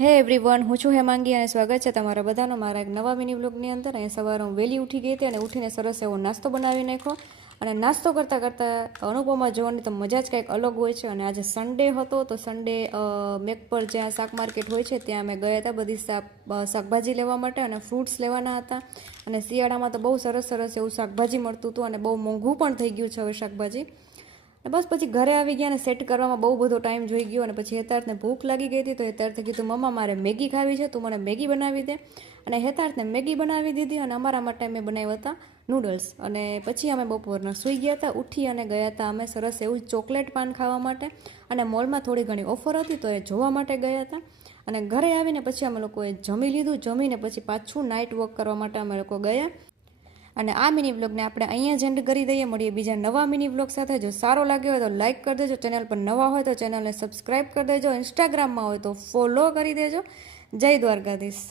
હે એવરીવન, હું છું હેમાંગી અને સ્વાગત છે તમારા બધાનો મારા એક નવા મિની વ્લોગની અંદર. અહીં સવારે હું વહેલી ઉઠી ગઈ હતી અને ઉઠીને સરસ એવો નાસ્તો બનાવી નાખ્યો. અને નાસ્તો કરતાં કરતાં અનુપમા જોવાની તો મજા જ કંઈક અલગ હોય છે. અને આજે સન્ડે હતો તો સન્ડે મેક પર જ્યાં શાક માર્કેટ હોય છે ત્યાં અમે ગયા હતા બધી શાકભાજી લેવા માટે અને ફ્રૂટ્સ લેવાના હતા. અને શિયાળામાં તો બહુ સરસ સરસ એવું શાકભાજી મળતું હતું અને બહુ મોંઘું પણ થઈ ગયું છે હવે શાકભાજી. બસ પછી ઘરે આવી ગયા અને સેટ કરવામાં બહુ બધો ટાઈમ જોઈ ગયો. અને પછી હેતાર્થને ભૂખ લાગી ગઈ હતી તો હેતાર્થે કીધું મમ્મા મારે મેગી ખાવી છે, તું મને મેગી બનાવી દે. અને હેતાર્થને મેગી બનાવી દીધી અને અમારા માટે મેં બનાવ્યા હતા નૂડલ્સ. અને પછી અમે બપોરના સૂઈ ગયા હતા. ઉઠી અને ગયા હતા અમે સરસ એવું ચોકલેટ પાન ખાવા માટે. અને મોલમાં થોડી ઘણી ઓફર હતી તો એ જોવા માટે ગયા હતા. અને ઘરે આવીને પછી અમે લોકોએ જમી લીધું. જમીને પછી પાછું નાઇટ વોક કરવા માટે અમે લોકો ગયા. અને આ મિની વ્લોગને આપણે અહીંયા જ એન્ડ કરી દઈએ. મળીએ બીજા નવા મિની વ્લોગ સાથે. જો સારો લાગ્યો હોય તો લાઇક કરી દેજો, ચેનલ પર નવા હોય તો ચેનલને સબસ્ક્રાઈબ કરી દેજો, ઇન્સ્ટાગ્રામમાં હોય તો ફોલો કરી દેજો. જય દ્વારકાધીશ.